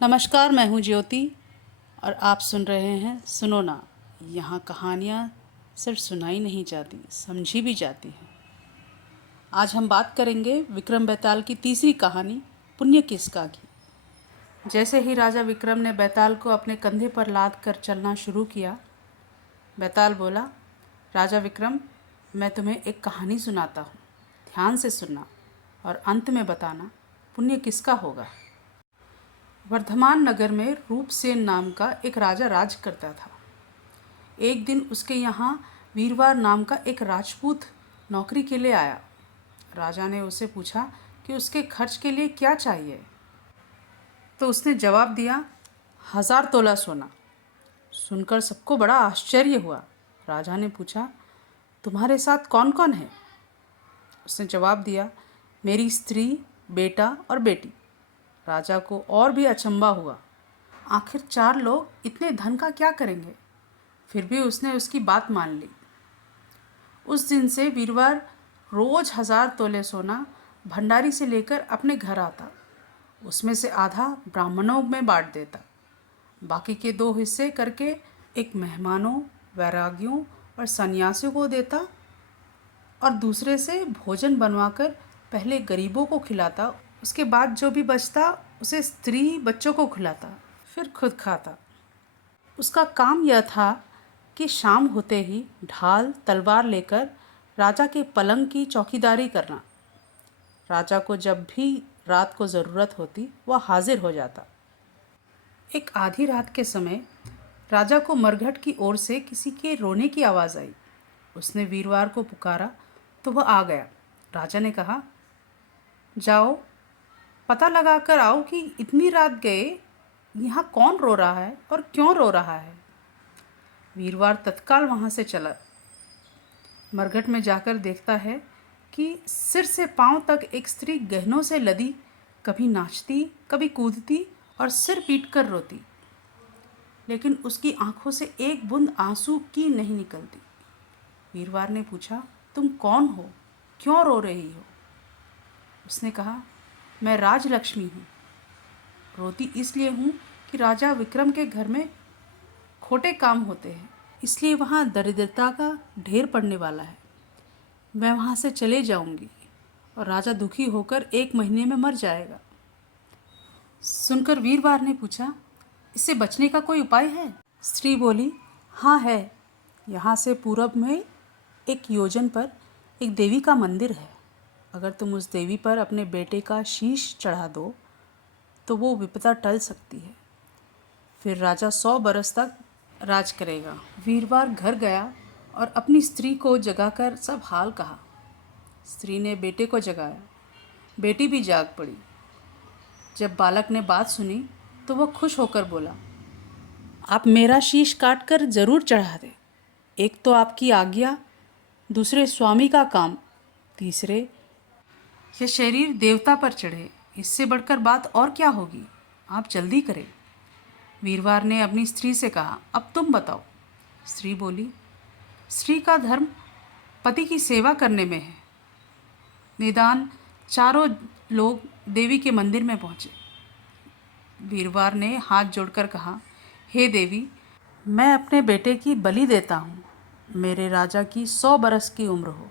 नमस्कार, मैं हूँ ज्योति और आप सुन रहे हैं सुनो ना। यहाँ कहानियाँ सिर्फ सुनाई नहीं जाती, समझी भी जाती हैं। आज हम बात करेंगे विक्रम बेताल की तीसरी कहानी पुण्य किसका की। जैसे ही राजा विक्रम ने बेताल को अपने कंधे पर लाद कर चलना शुरू किया, बेताल बोला, राजा विक्रम, मैं तुम्हें एक कहानी सुनाता हूँ, ध्यान से सुनना और अंत में बताना पुण्य किसका होगा। वर्धमान नगर में रूपसेन नाम का एक राजा राज करता था। एक दिन उसके यहाँ वीरवार नाम का एक राजपूत नौकरी के लिए आया। राजा ने उसे पूछा कि उसके खर्च के लिए क्या चाहिए, तो उसने जवाब दिया, 1000 तोला सोना। सुनकर सबको बड़ा आश्चर्य हुआ। राजा ने पूछा, तुम्हारे साथ कौन कौन है? उसने जवाब दिया, मेरी स्त्री, बेटा और बेटी। राजा को और भी अचंभा हुआ, आखिर 4 लोग इतने धन का क्या करेंगे? फिर भी उसने उसकी बात मान ली। उस दिन से वीरवार रोज 1000 तोले सोना भंडारी से लेकर अपने घर आता। उसमें से आधा ब्राह्मणों में बांट देता, बाकी के 2 हिस्से करके एक मेहमानों, वैरागियों और सन्यासियों को देता और दूसरे से भोजन बनवाकर पहले गरीबों को खिलाता। उसके बाद जो भी बचता उसे स्त्री बच्चों को खिलाता, फिर खुद खाता। उसका काम यह था कि शाम होते ही ढाल तलवार लेकर राजा के पलंग की चौकीदारी करना। राजा को जब भी रात को ज़रूरत होती वह हाजिर हो जाता। एक आधी रात के समय राजा को मरघट की ओर से किसी के रोने की आवाज़ आई। उसने वीरवार को पुकारा तो वह आ गया। राजा ने कहा, जाओ पता लगा कर आओ कि इतनी रात गए यहाँ कौन रो रहा है और क्यों रो रहा है। वीरवार तत्काल वहाँ से चला। मरघट में जाकर देखता है कि सिर से पांव तक एक स्त्री गहनों से लदी, कभी नाचती, कभी कूदती और सिर पीट कर रोती, लेकिन उसकी आंखों से एक बूंद आंसू की नहीं निकलती। वीरवार ने पूछा, तुम कौन हो, क्यों रो रही हो? उसने कहा, मैं राजलक्ष्मी हूँ। रोती इसलिए हूँ कि राजा विक्रम के घर में खोटे काम होते हैं, इसलिए वहाँ दरिद्रता का ढेर पड़ने वाला है। मैं वहाँ से चले जाऊँगी और राजा दुखी होकर 1 महीने में मर जाएगा। सुनकर वीरवार ने पूछा, इससे बचने का कोई उपाय है? स्त्री बोली, हाँ है। यहाँ से पूरब में 1 योजन पर एक देवी का मंदिर है। अगर तुम उस देवी पर अपने बेटे का शीश चढ़ा दो तो वो विपदा टल सकती है। फिर राजा 100 बरस तक राज करेगा। वीरवार घर गया और अपनी स्त्री को जगाकर सब हाल कहा। स्त्री ने बेटे को जगाया, बेटी भी जाग पड़ी। जब बालक ने बात सुनी तो वह खुश होकर बोला, आप मेरा शीश काट कर ज़रूर चढ़ा दें। एक तो आपकी आज्ञा, दूसरे स्वामी का काम, तीसरे यह शरीर देवता पर चढ़े। इससे बढ़कर बात और क्या होगी? आप जल्दी करें। वीरवार ने अपनी स्त्री से कहा, अब तुम बताओ। स्त्री बोली, स्त्री का धर्म पति की सेवा करने में है। निदान चारों लोग देवी के मंदिर में पहुँचे। वीरवार ने हाथ जोड़कर कहा, हे देवी, मैं अपने बेटे की बलि देता हूँ। मेरे राजा की 100 बरस की उम्र हो।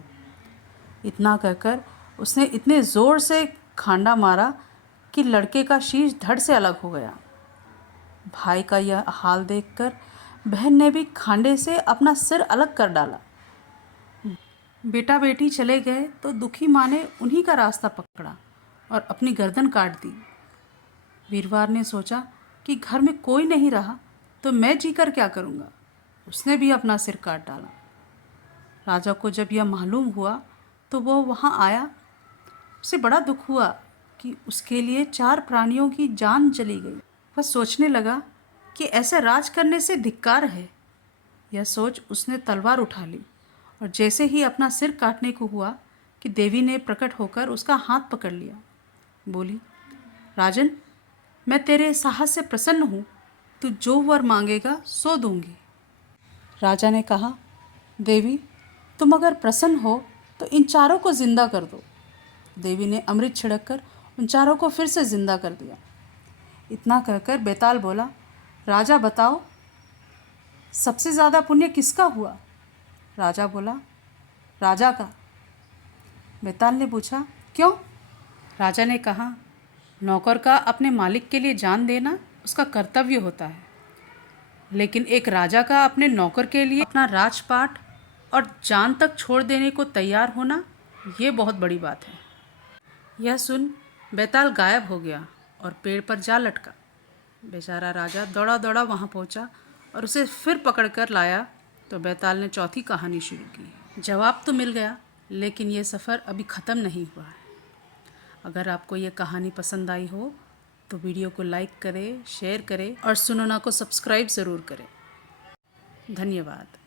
इतना कहकर उसने इतने ज़ोर से खांडा मारा कि लड़के का शीश धड़ से अलग हो गया। भाई का यह हाल देखकर बहन ने भी खांडे से अपना सिर अलग कर डाला। बेटा बेटी चले गए तो दुखी माँ ने उन्हीं का रास्ता पकड़ा और अपनी गर्दन काट दी। वीरवार ने सोचा कि घर में कोई नहीं रहा तो मैं जीकर क्या करूँगा। उसने भी अपना सिर काट डाला। राजा को जब यह मालूम हुआ तो वो वहाँ आया। उसे बड़ा दुख हुआ कि उसके लिए 4 प्राणियों की जान चली गई। वह सोचने लगा कि ऐसा राज करने से धिक्कार है। यह सोच उसने तलवार उठा ली और जैसे ही अपना सिर काटने को हुआ कि देवी ने प्रकट होकर उसका हाथ पकड़ लिया। बोली, राजन, मैं तेरे साहस से प्रसन्न हूँ। तू जो वर मांगेगा सो दूंगी। राजा ने कहा, देवी, तुम अगर प्रसन्न हो तो इन 4 को जिंदा कर दो। देवी ने अमृत छिड़क कर उन 4 को फिर से जिंदा कर दिया। इतना कहकर बेताल बोला, राजा बताओ, सबसे ज़्यादा पुण्य किसका हुआ? राजा बोला, राजा का। बेताल ने पूछा, क्यों? राजा ने कहा, नौकर का अपने मालिक के लिए जान देना उसका कर्तव्य होता है, लेकिन एक राजा का अपने नौकर के लिए अपना राजपाट और जान तक छोड़ देने को तैयार होना, ये बहुत बड़ी बात है। यह सुन बेताल गायब हो गया और पेड़ पर जा लटका। बेचारा राजा दौड़ा दौड़ा वहाँ पहुँचा और उसे फिर पकड़ कर लाया तो बेताल ने चौथी कहानी शुरू की। जवाब तो मिल गया, लेकिन ये सफ़र अभी ख़त्म नहीं हुआ है। अगर आपको ये कहानी पसंद आई हो तो वीडियो को लाइक करें, शेयर करें और सुनोना को सब्सक्राइब ज़रूर करें। धन्यवाद।